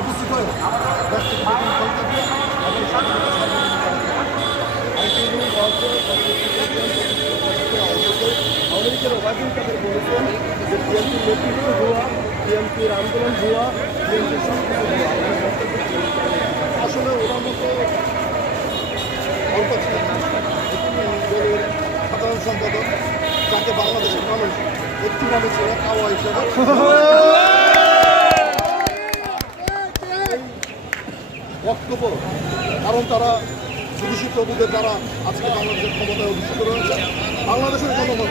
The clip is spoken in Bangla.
উপস্থিত হয়ে দেশ থেকে বেতন ফল থাকবে এবং স্বাধীনতা আওয়ামী লীগের ওবায়দুল কাদের বলেছেন যে বিএনপির নেতৃত্ব ভুয়া, বিএনপির আন্দোলন ভুয়া, বিএনপির সব কিছু ভুয়া। আসলে ওরা মতো অল্প ছিলেন না দলের সাধারণ সম্পাদক, যাকে বাংলাদেশের মানুষ একটি মানুষের আওয়া হিসেবে বক্তব্য, কারণ তারা বিদেশি প্রভুদের দ্বারা আজকে বাংলাদেশের ক্ষমতায় অধিষ্ঠিত রয়েছে। বাংলাদেশের জনগণ